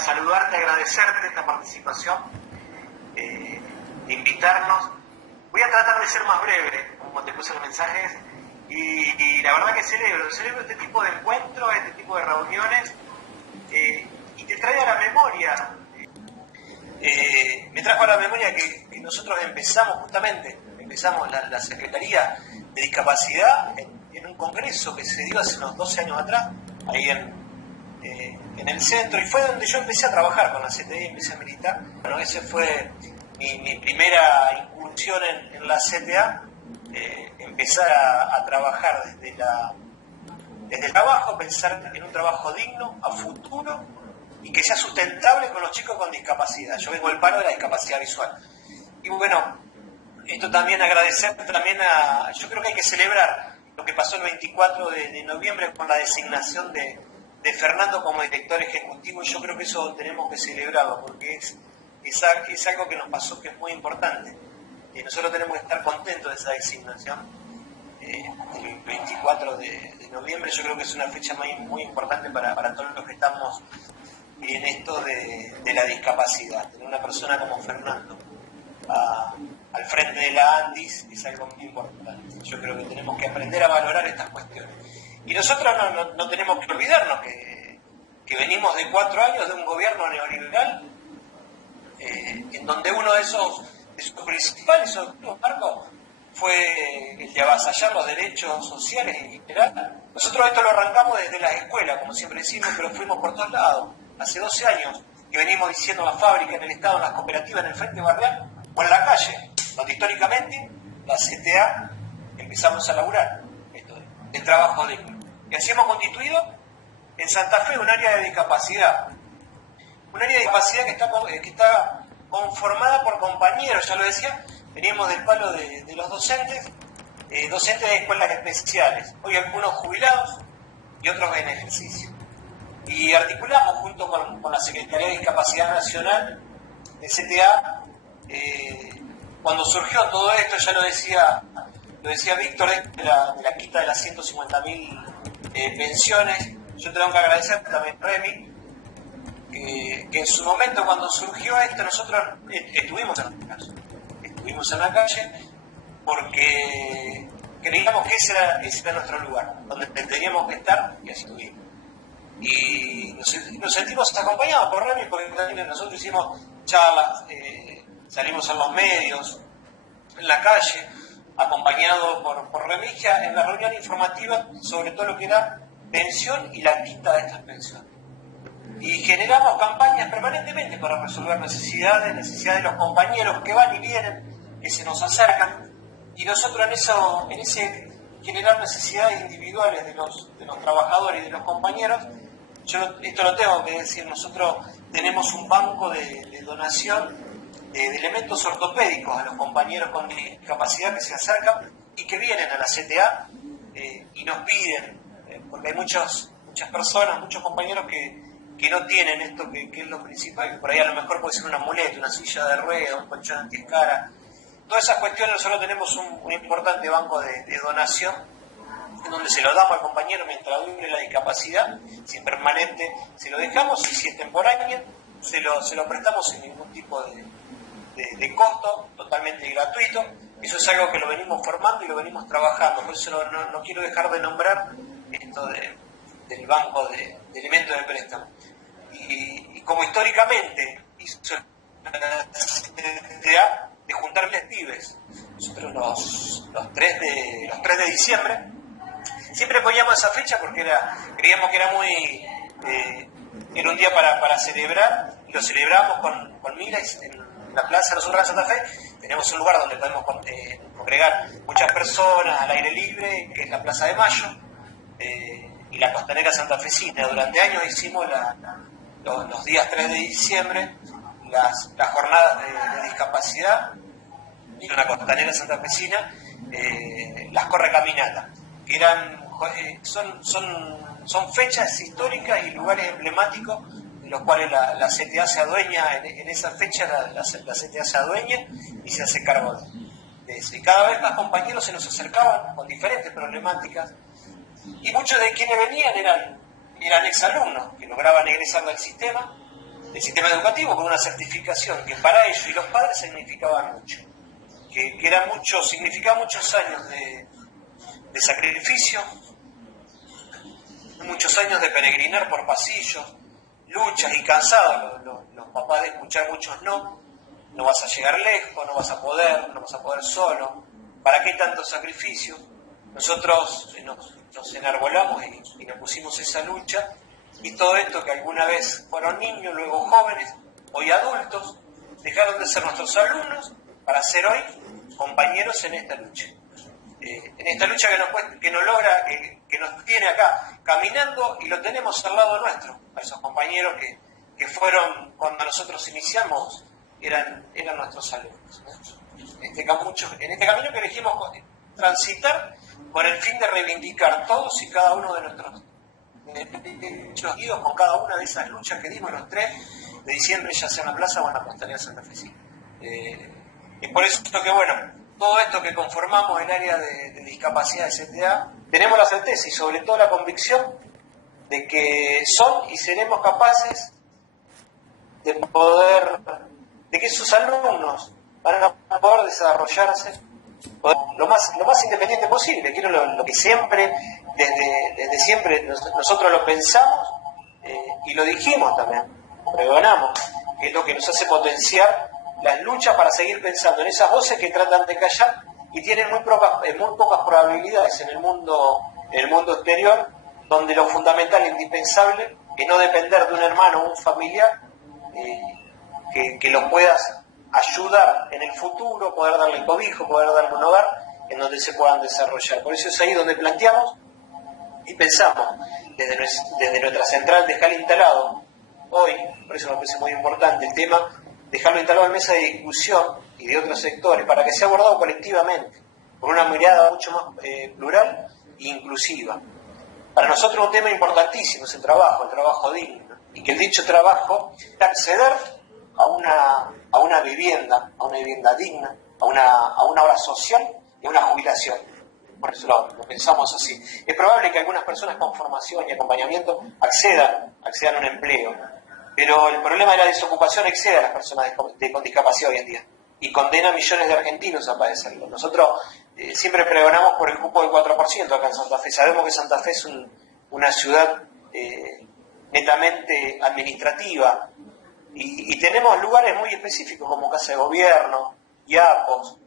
saludarte, agradecerte esta participación, de invitarnos. Voy a tratar de ser más breve, como te puse en los mensajes, y la verdad que celebro este tipo de encuentros, este tipo de reuniones, y te trae a la memoria, me trajo a la memoria que nosotros empezamos la Secretaría de Discapacidad en un congreso que se dio hace unos 12 años atrás, ahí en el centro, y fue donde yo empecé a trabajar con la CTI, empecé a militar. Bueno, ese fue mi primera incursión en la CTA, empezar a trabajar desde el trabajo, pensar en un trabajo digno, a futuro, y que sea sustentable con los chicos con discapacidad. Yo vengo del paro de la discapacidad visual. Y bueno, esto también agradecer yo creo que hay que celebrar lo que pasó el 24 de noviembre con la designación de Fernando como director ejecutivo, y yo creo que eso tenemos que celebrarlo, porque es algo que nos pasó que es muy importante. Y nosotros tenemos que estar contentos de esa designación. El 24 de noviembre yo creo que es una fecha muy importante para todos los que estamos en esto de la discapacidad. Tener una persona como Fernando al frente de la ANDIS es algo muy importante. Yo creo que tenemos que aprender a valorar estas cuestiones. Y nosotros no tenemos que olvidarnos que venimos de 4 años de un gobierno neoliberal, en donde uno de sus principales objetivos, Marco, fue el de avasallar los derechos sociales en general. Nosotros esto lo arrancamos desde las escuelas, como siempre decimos, pero fuimos por todos lados. Hace 12 años que venimos diciendo en la fábrica, en el Estado, en las cooperativas, en el Frente Barrial o en la calle, donde históricamente la CTA empezamos a laburar esto del trabajo digno. Y así hemos constituido en Santa Fe un área de discapacidad. Un área de discapacidad que está conformada por compañeros, ya lo decía, veníamos del palo de los docentes de escuelas especiales, hoy algunos jubilados y otros en ejercicio. Y articulamos junto con la Secretaría de Discapacidad Nacional de CTA, cuando surgió todo esto, ya lo decía Víctor, de la quita de las 150.000 pensiones. Yo tengo que agradecer también a Remy, que en su momento, cuando surgió esto, nosotros estuvimos en la calle porque creíamos que ese era nuestro lugar, donde teníamos que estar, y así estuvimos. Y nos sentimos acompañados por Remy, porque también nosotros hicimos charlas, salimos a los medios, en la calle, acompañado por Remigia, en la reunión informativa sobre todo lo que era pensión y la quita de estas pensiones. Y generamos campañas permanentemente para resolver necesidades de los compañeros que van y vienen, que se nos acercan, y nosotros en ese generar necesidades individuales de los trabajadores y de los compañeros, esto lo tengo que decir, nosotros tenemos un banco de donación de elementos ortopédicos a los compañeros con discapacidad que se acercan y que vienen a la CTA, y nos piden, porque hay muchas personas, muchos compañeros que no tienen esto que es lo principal, que por ahí a lo mejor puede ser una muleta, una silla de ruedas, un colchón antiescara. Todas esas cuestiones nosotros tenemos un importante banco de donación, en donde se lo damos al compañero mientras dure la discapacidad, si es permanente se lo dejamos, y si es temporánea se lo prestamos sin ningún tipo de costo, totalmente gratuito. Eso es algo que lo venimos formando y lo venimos trabajando, por eso no quiero dejar de nombrar esto del banco de elementos de préstamo. Y como históricamente hizo la CTA de juntarles pibes, nosotros los 3 de diciembre siempre poníamos esa fecha porque creíamos que era un día para celebrar, y lo celebramos con miles en la Plaza de los Urras de Santa Fe. Tenemos un lugar donde podemos congregar muchas personas al aire libre, que es la Plaza de Mayo, y la Costanera Santafesina. Durante años hicimos los días 3 de diciembre las jornadas de discapacidad, y en la Costanera Santafesina las correcaminatas, que son fechas históricas y lugares emblemáticos de los cuales la CTA se adueña. En esa fecha la CTA se adueña y se hace cargo de eso. Y cada vez más compañeros se nos acercaban con diferentes problemáticas, y muchos de quienes venían eran exalumnos que lograban egresar del sistema el sistema educativo con una certificación que para ellos y los padres significaba mucho, que era mucho, significaba muchos años de sacrificio, muchos años de peregrinar por pasillos, luchas y cansados los papás de escuchar muchos no vas a llegar lejos, no vas a poder solo, ¿para qué tanto sacrificio? Nosotros nos enarbolamos y nos pusimos esa lucha, y todo esto que alguna vez fueron niños, luego jóvenes, hoy adultos, dejaron de ser nuestros alumnos para ser hoy compañeros en esta lucha. En esta lucha que nos logra, que nos tiene acá caminando, y lo tenemos al lado nuestro, a esos compañeros que fueron, cuando nosotros iniciamos, eran nuestros alumnos, ¿no? En este camino que elegimos transitar con el fin de reivindicar todos y cada uno de nuestros derechos, con cada una de esas luchas que dimos los 3 de diciembre, ya sea en la plaza o en la Costanera Santa Fe. Es por eso que, bueno, todo esto que conformamos el área de discapacidad de CTA, tenemos la certeza y sobre todo la convicción de que son y seremos capaces de que sus alumnos van a poder desarrollarse lo más independiente posible. Quiero lo que siempre, desde siempre nosotros lo pensamos y lo dijimos también, pregonamos, que es lo que nos hace potenciar las luchas para seguir pensando en esas voces que tratan de callar y tienen muy pocas probabilidades en el mundo exterior, donde lo fundamental e indispensable es no depender de un hermano o un familiar que los puedas ayudar en el futuro, poder darle cobijo, poder darle un hogar en donde se puedan desarrollar. Por eso es ahí donde planteamos y pensamos desde nuestra central dejar instalado hoy, por eso me parece muy importante el tema, dejarlo instalado en mesa de discusión y de otros sectores para que sea abordado colectivamente, con una mirada mucho más plural e inclusiva. Para nosotros un tema importantísimo es el trabajo digno, y que el dicho trabajo es acceder a una vivienda digna, a una obra social y a una jubilación. Por eso lo pensamos así. Es probable que algunas personas con formación y acompañamiento accedan a un empleo, pero el problema de la desocupación excede a las personas con discapacidad hoy en día y condena a millones de argentinos a padecerlo. Nosotros siempre pregonamos por el cupo del 4% acá en Santa Fe. Sabemos que Santa Fe es una ciudad netamente administrativa, y tenemos lugares muy específicos como Casa de Gobierno, IAPOS,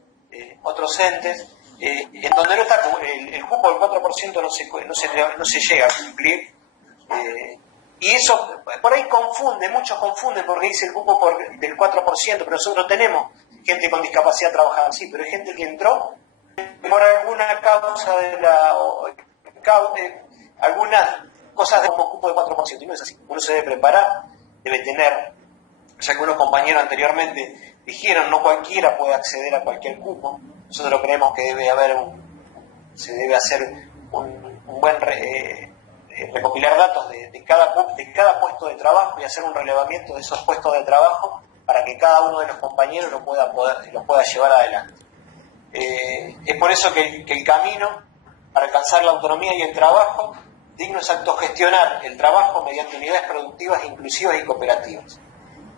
otros entes, en donde no está el cupo del 4% no se llega a cumplir, y eso por ahí muchos confunden porque dice el cupo del 4%, pero nosotros tenemos gente con discapacidad trabajando así, pero hay gente que entró por alguna causa algunas cosas como cupo del 4%, y no es así. Uno se debe preparar, debe tener, ya que unos compañeros anteriormente dijeron, no cualquiera puede acceder a cualquier cupo. Nosotros creemos que se debe hacer un buen recopilar datos de cada puesto de trabajo y hacer un relevamiento de esos puestos de trabajo para que cada uno de los compañeros los pueda llevar adelante. Es por eso que el camino para alcanzar la autonomía y el trabajo digno es autogestionar el trabajo mediante unidades productivas, inclusivas y cooperativas.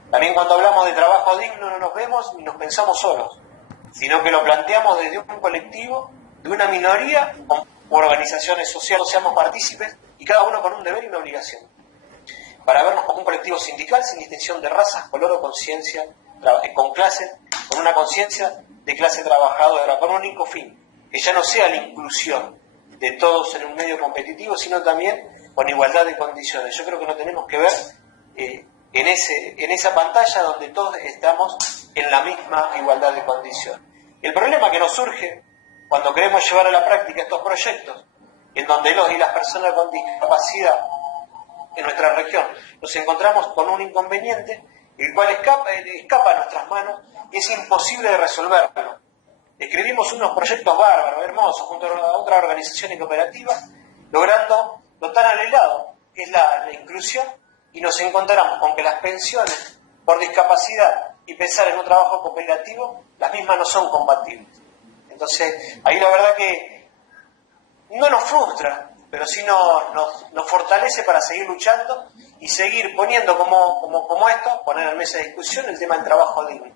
También cuando hablamos de trabajo digno no nos vemos ni nos pensamos solos, sino que lo planteamos desde un colectivo, de una minoría o organizaciones sociales, seamos partícipes y cada uno con un deber y una obligación, para vernos como un colectivo sindical sin distinción de razas, color o conciencia, con una conciencia de clase trabajadora, con un único fin, que ya no sea la inclusión de todos en un medio competitivo, sino también con igualdad de condiciones. Yo creo que no tenemos que ver en esa pantalla donde todos estamos en la misma igualdad de condiciones. El problema que nos surge cuando queremos llevar a la práctica estos proyectos, en donde los y las personas con discapacidad en nuestra región nos encontramos con un inconveniente, el cual escapa a nuestras manos y es imposible de resolverlo. Escribimos unos proyectos bárbaros, hermosos, junto a otras organizaciones cooperativas, logrando lo tan anhelado, que es la inclusión, y nos encontramos con que las pensiones por discapacidad y pensar en un trabajo cooperativo, las mismas no son compatibles. Entonces, ahí la verdad que no nos frustra, pero sí nos fortalece para seguir luchando y seguir poniendo como esto, poner en mesa de discusión el tema del trabajo digno.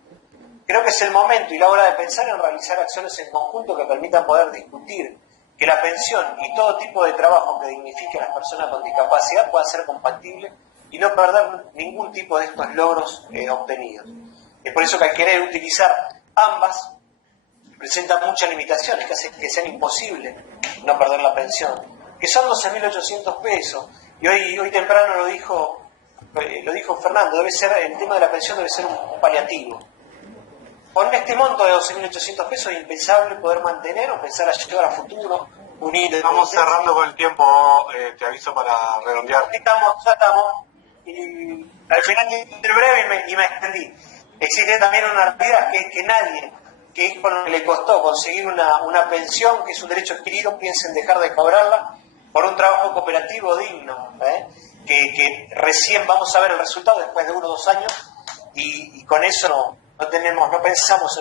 Creo que es el momento y la hora de pensar en realizar acciones en conjunto que permitan poder discutir que la pensión y todo tipo de trabajo que dignifique a las personas con discapacidad pueda ser compatible y no perder ningún tipo de estos logros obtenidos. Es por eso que al querer utilizar ambas, presentan muchas limitaciones que hacen que sea imposible no perder la pensión, que son 12.800 pesos. Y hoy temprano lo dijo Fernando, el tema de la pensión debe ser un paliativo. Con este monto de 12.800 pesos es impensable poder mantener o pensar a llegar a futuro. Unir. Estamos cerrando con el tiempo, te aviso para redondear. Ya estamos. Y al final de breve y me extendí. Existe también una realidad que nadie, que es con lo que le costó conseguir una pensión, que es un derecho adquirido, piensen dejar de cobrarla por un trabajo cooperativo digno, que recién vamos a ver el resultado después de 1 o 2 años y con eso no pensamos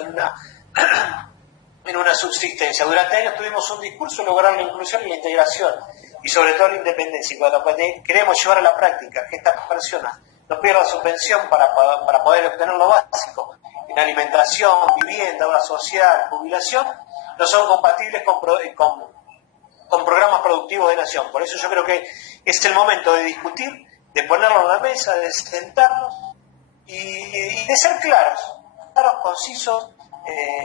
en una subsistencia. Durante años tuvimos un discurso de lograr la inclusión y la integración y sobre todo la independencia. Y cuando queremos llevar a la práctica que estas personas no pierdan su pensión para poder obtener lo básico en alimentación, vivienda, obra social, jubilación, no son compatibles con programas productivos de nación. Por eso yo creo que es el momento de discutir, de ponerlo en la mesa, de sentarnos y de ser claros, concisos,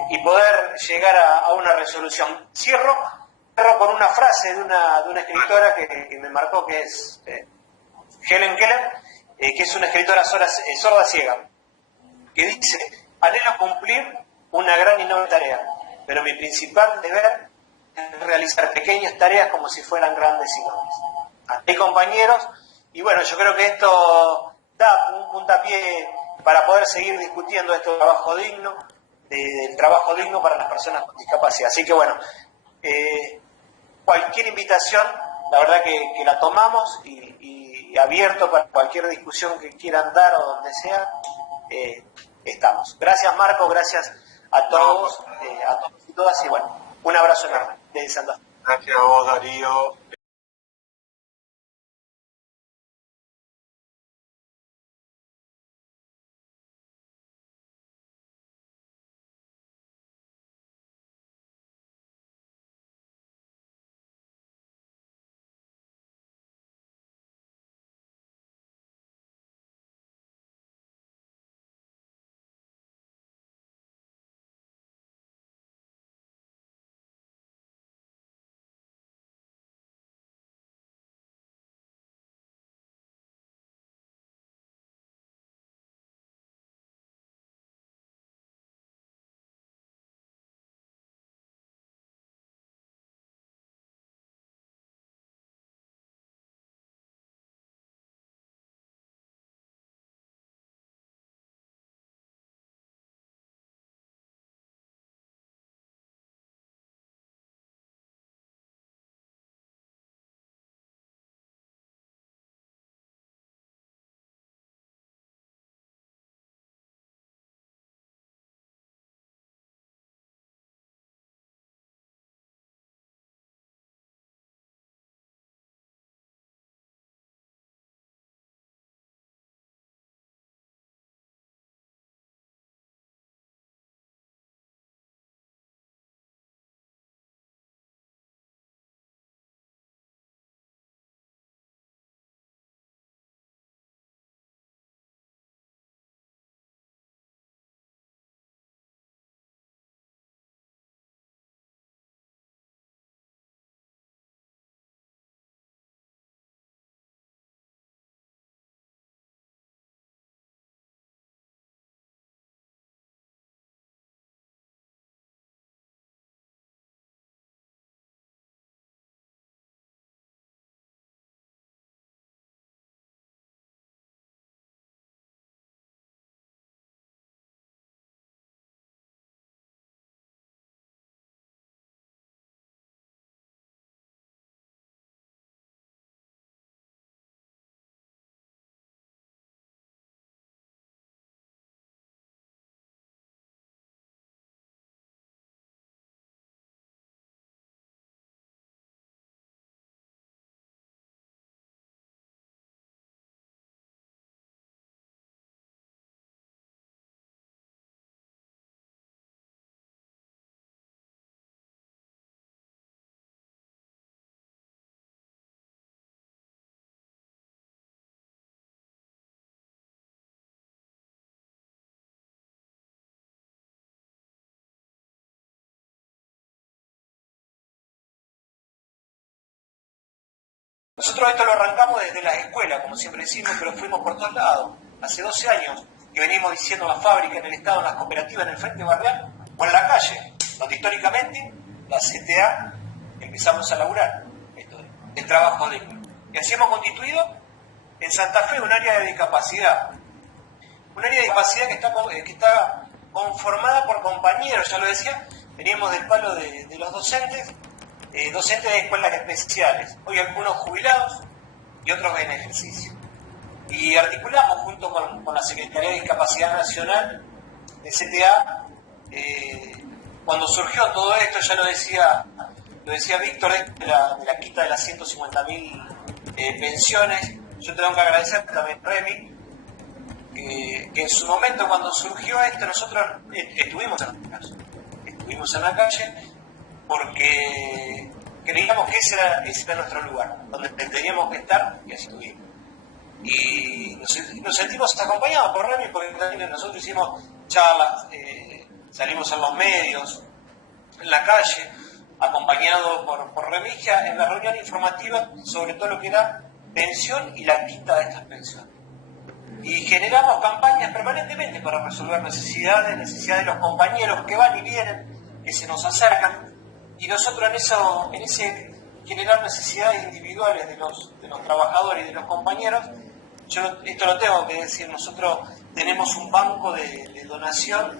y poder llegar a una resolución. Cierro con una frase de una escritora que me marcó, que es Helen Keller, que es una escritora sorda ciega, que dice: anhelo cumplir una gran y noble tarea, pero mi principal deber es realizar pequeñas tareas como si fueran grandes y nobles. Hay compañeros, y bueno, yo creo que esto da un puntapié para poder seguir discutiendo este trabajo digno, del trabajo digno para las personas con discapacidad. Así que bueno, cualquier invitación, la verdad que la tomamos y abierto para cualquier discusión que quieran dar o donde sea, estamos. Gracias Marco, gracias a todos y todas, y bueno, un abrazo enorme desde Santa Fe. Gracias a vos, Darío. Nosotros esto lo arrancamos desde las escuelas, como siempre decimos, pero fuimos por todos lados. Hace 12 años que venimos diciendo en la fábrica, en el Estado, en las cooperativas, en el Frente Barrial o en la calle, donde históricamente la CTA empezamos a laburar el trabajo digno. Y así hemos constituido en Santa Fe un área de discapacidad. Un área de discapacidad que está conformada por compañeros, ya lo decía, veníamos del palo de los docentes de escuelas especiales, hoy algunos jubilados y otros en ejercicio. Y articulamos junto con la Secretaría de Discapacidad Nacional de CTA, cuando surgió todo esto, ya lo decía Víctor, de la quita de las 150.000 pensiones. Yo tengo que agradecer también a Remy, que en su momento cuando surgió esto nosotros estuvimos en la calle porque creíamos que ese era nuestro lugar, donde teníamos que estar, y así estuvimos. Y nos sentimos acompañados por Remy, porque también nosotros hicimos charlas, salimos a los medios, en la calle, acompañado por Remigia, en la reunión informativa sobre todo lo que era pensión y la quita de estas pensiones. Y generamos campañas permanentemente para resolver necesidades de los compañeros que van y vienen, que se nos acercan, y nosotros en ese generar necesidades individuales de los trabajadores y de los compañeros, esto lo tengo que decir, nosotros tenemos un banco de donación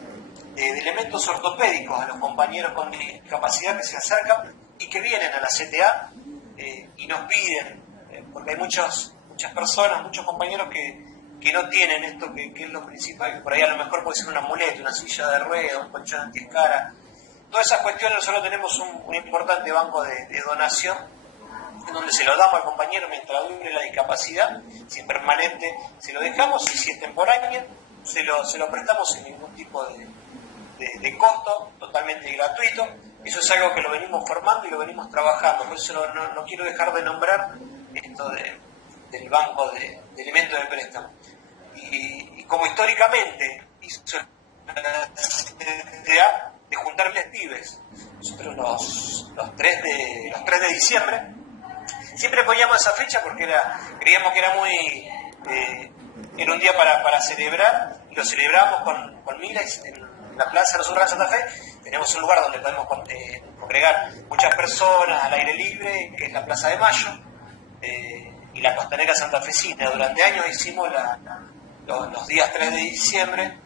de elementos ortopédicos a los compañeros con discapacidad que se acercan y que vienen a la CTA y nos piden, porque hay muchas personas, muchos compañeros que no tienen esto que es lo principal, que por ahí a lo mejor puede ser una muleta, una silla de ruedas, un colchón antiescara. Todas esas cuestiones nosotros tenemos un importante banco de donación en donde se lo damos al compañero mientras dure la discapacidad, si es permanente se lo dejamos y si es temporánea se lo prestamos sin ningún tipo de costo, totalmente gratuito. Eso es algo que lo venimos formando y lo venimos trabajando, por eso no quiero dejar de nombrar esto del banco de elementos de préstamo. Y como históricamente hizo la CTA de juntarles pibes, nosotros los 3 de diciembre siempre poníamos esa fecha porque creíamos que era era un día para celebrar, y lo celebramos con miles en la Plaza de los Urbanos de Santa Fe. Tenemos un lugar donde podemos congregar muchas personas al aire libre, que es la Plaza de Mayo, y la Costanera Santafesina. Durante años hicimos los días 3 de diciembre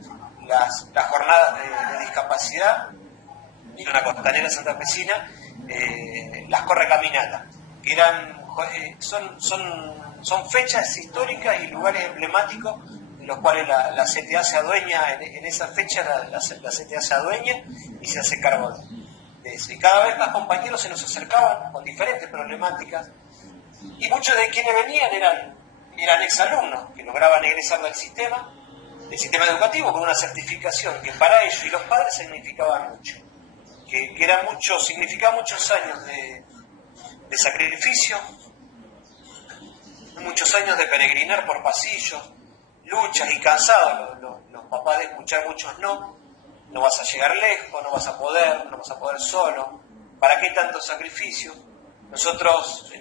las jornadas de discapacidad, y en la Costanera Santafesina las correcaminatas, que son fechas históricas y lugares emblemáticos en los cuales la CTA se adueña, en esa fecha la CTA se adueña y se hace cargo de eso. Y cada vez más compañeros se nos acercaban con diferentes problemáticas, y muchos de quienes venían eran exalumnos que lograban egresar del sistema educativo con una certificación que para ellos y los padres significaba mucho, significaba muchos años de sacrificio, muchos años de peregrinar por pasillos, luchas y cansados los papás de escuchar muchos no vas a llegar lejos, no vas a poder solo, ¿para qué tanto sacrificio? Nosotros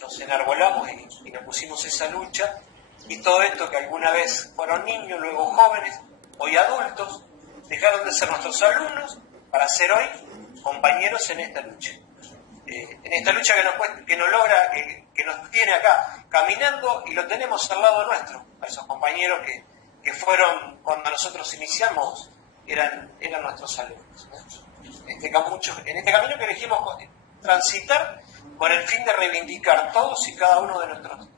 nos enarbolamos y nos pusimos esa lucha, y todo esto que alguna vez fueron niños, luego jóvenes, hoy adultos, dejaron de ser nuestros alumnos para ser hoy compañeros en esta lucha. En esta lucha que nos tiene acá caminando, y lo tenemos al lado nuestro, a esos compañeros que fueron, cuando nosotros iniciamos, eran nuestros alumnos. En este camino que elegimos transitar con el fin de reivindicar todos y cada uno de nuestros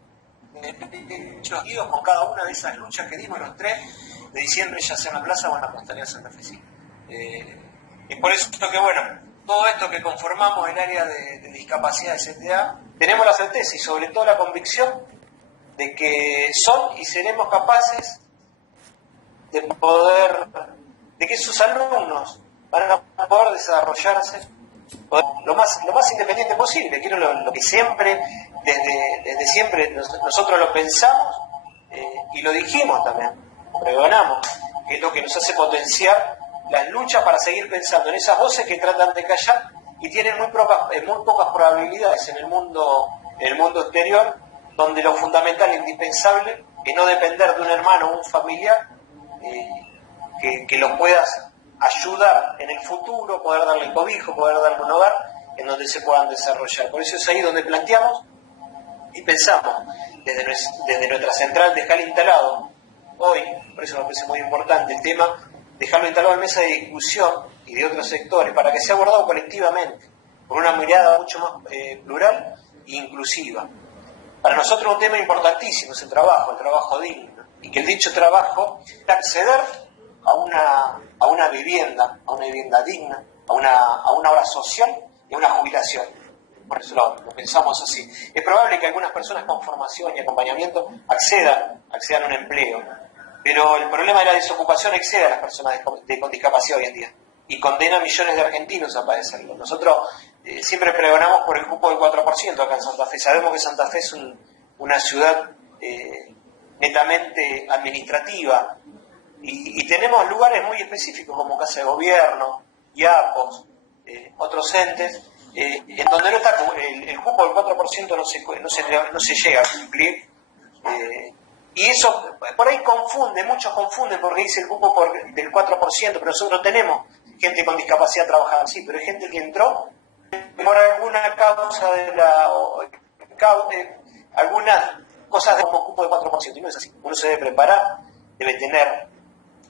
derechos, con cada una de esas luchas que dimos los 3 de diciembre, ya sea en la plaza o en la Costanera Santafesina. Es por eso que, todo esto que conformamos el área de discapacidad de CTA, tenemos la certeza y sobre todo la convicción de que son y seremos capaces de que sus alumnos van a poder desarrollarse lo más independiente posible, que era lo que siempre, desde siempre nosotros lo pensamos y lo dijimos también, pregonamos, que es lo que nos hace potenciar las luchas para seguir pensando en esas voces que tratan de callar y tienen muy pocas probabilidades en el mundo en el mundo exterior, donde lo fundamental e indispensable es no depender de un hermano o un familiar que los puedas ayudar en el futuro, poder darle cobijo, poder darle un hogar en donde se puedan desarrollar. Por eso es ahí donde planteamos y pensamos desde nuestra central dejar instalado hoy, por eso me parece muy importante el tema, dejarlo instalado en mesa de discusión y de otros sectores para que sea abordado colectivamente, con una mirada mucho más plural e inclusiva. Para nosotros un tema importantísimo es el trabajo digno, y que el dicho trabajo es acceder a una vivienda digna, a una obra social y a una jubilación. Por eso lo pensamos así. Es probable que algunas personas con formación y acompañamiento accedan a un empleo, pero el problema de la desocupación excede a las personas con discapacidad hoy en día y condena a millones de argentinos a padecerlo. Nosotros siempre pregonamos por el cupo del 4% acá en Santa Fe. Sabemos que Santa Fe es una ciudad netamente administrativa y tenemos lugares muy específicos como Casa de Gobierno, IAPOS, otros entes, en donde no está el cupo del 4% no se llega a cumplir. Y eso por ahí muchos confunden porque dice el cupo del 4%, pero nosotros tenemos gente con discapacidad trabajando así, pero hay gente que entró por alguna causa algunas cosas como cupo del 4%, y no es así. Uno se debe preparar, debe tener,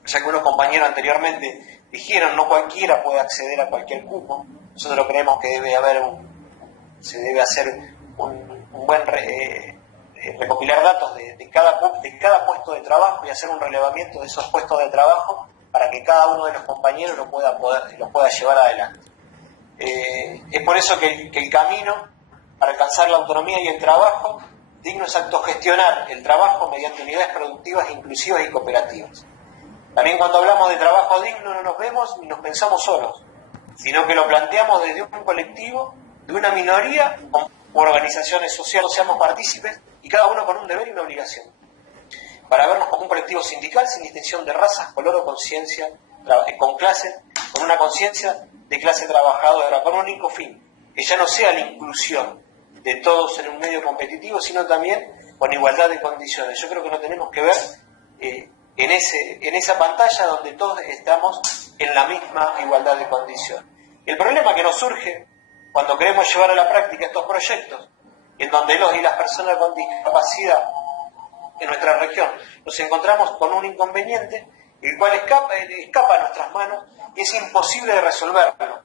ya que unos compañeros anteriormente dijeron, no cualquiera puede acceder a cualquier cupo. Nosotros creemos que se debe hacer un buen recopilar datos de cada puesto de trabajo y hacer un relevamiento de esos puestos de trabajo para que cada uno de los compañeros lo pueda llevar adelante. Es por eso que el camino para alcanzar la autonomía y el trabajo digno es autogestionar el trabajo mediante unidades productivas, inclusivas y cooperativas. También cuando hablamos de trabajo digno no nos vemos ni nos pensamos solos, sino que lo planteamos desde un colectivo, de una minoría o organizaciones sociales, seamos partícipes y cada uno con un deber y una obligación, para vernos como un colectivo sindical sin distinción de razas, color o conciencia, con una conciencia de clase trabajadora, con un único fin, que ya no sea la inclusión de todos en un medio competitivo, sino también con igualdad de condiciones. Yo creo que no tenemos que ver en esa pantalla donde todos estamos en la misma igualdad de condiciones. El problema que nos surge cuando queremos llevar a la práctica estos proyectos, en donde los y las personas con discapacidad en nuestra región nos encontramos con un inconveniente, el cual escapa a nuestras manos y es imposible de resolverlo.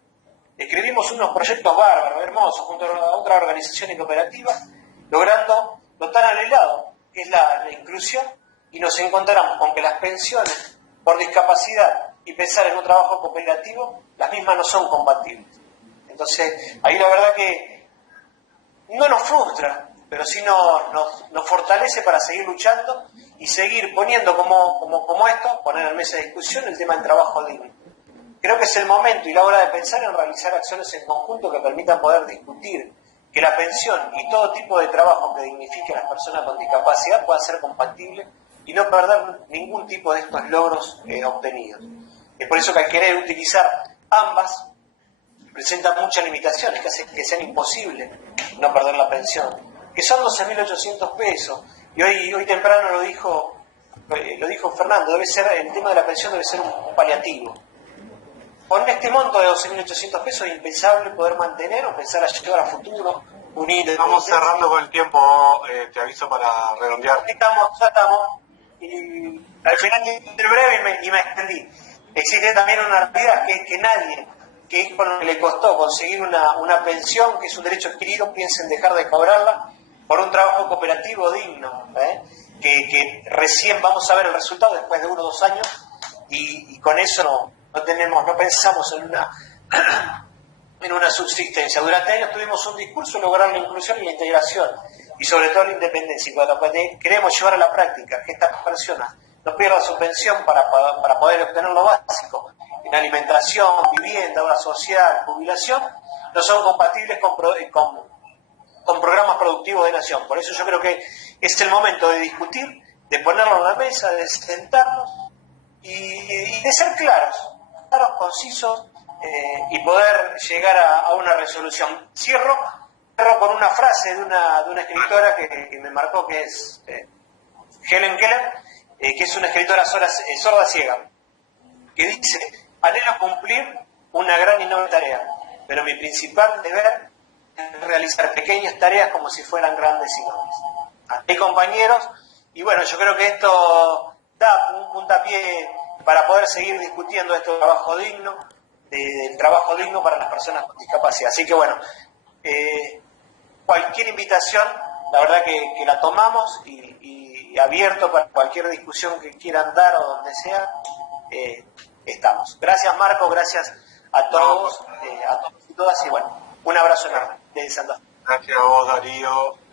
Escribimos unos proyectos bárbaros, hermosos, junto a otras organizaciones cooperativas, logrando lo tan anhelado, que es la inclusión, y nos encontramos con que las pensiones por discapacidad y pensar en un trabajo cooperativo, las mismas no son compatibles. Entonces, ahí la verdad que no nos frustra, pero sí nos fortalece para seguir luchando y seguir poniendo como esto, poner en mesa de discusión el tema del trabajo digno. Creo que es el momento y la hora de pensar en realizar acciones en conjunto que permitan poder discutir que la pensión y todo tipo de trabajo que dignifique a las personas con discapacidad pueda ser compatible y no perder ningún tipo de estos logros obtenidos. Es por eso que al querer utilizar ambas, presentan muchas limitaciones que hacen que sea imposible no perder la pensión, que son 12.800 pesos. Y hoy temprano lo dijo Fernando, el tema de la pensión debe ser un paliativo. Con este monto de 12.800 pesos es impensable poder mantener o pensar a llevar a futuro unir. Estamos cerrando con el tiempo, te aviso para redondear. Ya estamos. Y al final de breve y me extendí. Existe también una realidad que nadie, que es con lo que le costó conseguir una pensión, que es un derecho adquirido, piensen dejar de cobrarla por un trabajo cooperativo digno, que recién vamos a ver el resultado después de 1 o 2 años y con eso no pensamos en una subsistencia. Durante años tuvimos un discurso de lograr la inclusión y la integración y sobre todo la independencia, y cuando queremos llevar a la práctica que estas personas no pierdan su pensión para poder obtener lo básico en alimentación, vivienda, obra social, jubilación, no son compatibles con programas productivos de nación. Por eso yo creo que es el momento de discutir, de ponerlo en la mesa, de sentarnos y de ser claros, concisos, y poder llegar a una resolución. Cierro cierro con una frase de una escritora que me marcó, que es Helen Keller, que es una escritora sorda ciega, que dice: anhelo cumplir una gran y noble tarea, pero mi principal deber es realizar pequeñas tareas como si fueran grandes y nobles. Hay compañeros, y bueno, yo creo que esto da un puntapié para poder seguir discutiendo este trabajo digno, del trabajo digno para las personas con discapacidad. Así que bueno, cualquier invitación, la verdad que la tomamos, y abierto para cualquier discusión que quieran dar o donde sea, estamos. Gracias, Marco, gracias a todos y todas, y bueno, un abrazo enorme desde Santa Fe. Gracias a vos, Darío.